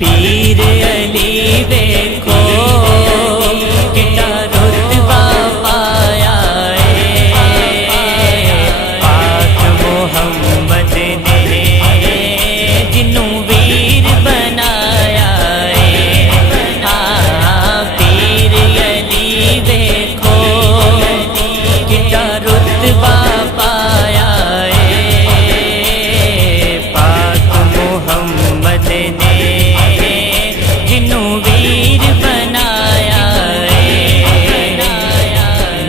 پیر علی دیکھو کتنا رتبہ پایا پاک محمد نے جنوں ویر بنایا پیر علی دیکھو کتنا رتبہ پایا پاک محمد نے جنوں ویر بنایا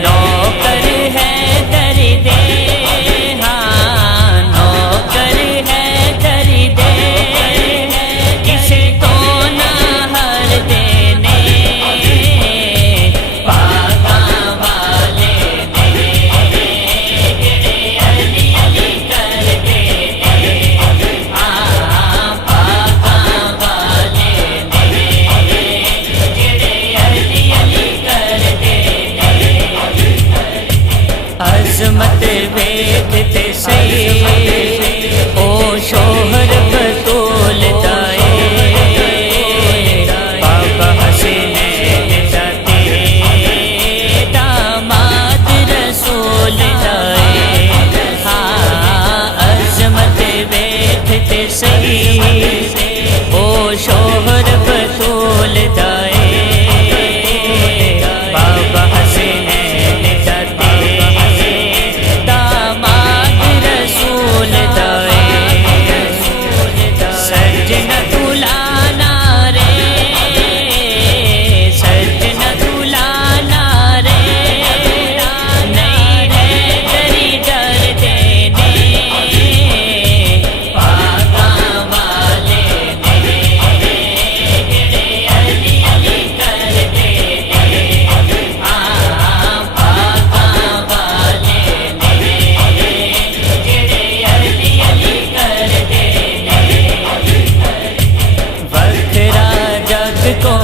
نوکر ہے درد ہاں نوکر ہے درد کسے تو نہ ہر دینے پاکاں والے نے جڑے علی علی کر دینے پاکاں والے نے جڑے علی علی کر دینے عظمت ویکھ تے صحیح او شوہر بطول دائے بابا حسینین داتے داماد رسول دائے عظمت ویکھ تے صحیح او شوہر بطول دائے بابا حسینین داتے داماد رسول دائے سجنہ دلانا رے سجنہ دلانا رے نہیں رے دری ڈر دینے پاکاں والے نے جڑے علی علی کر دینے پاکاں والے نے جڑے علی علی کر دینے وکھرا جگ کو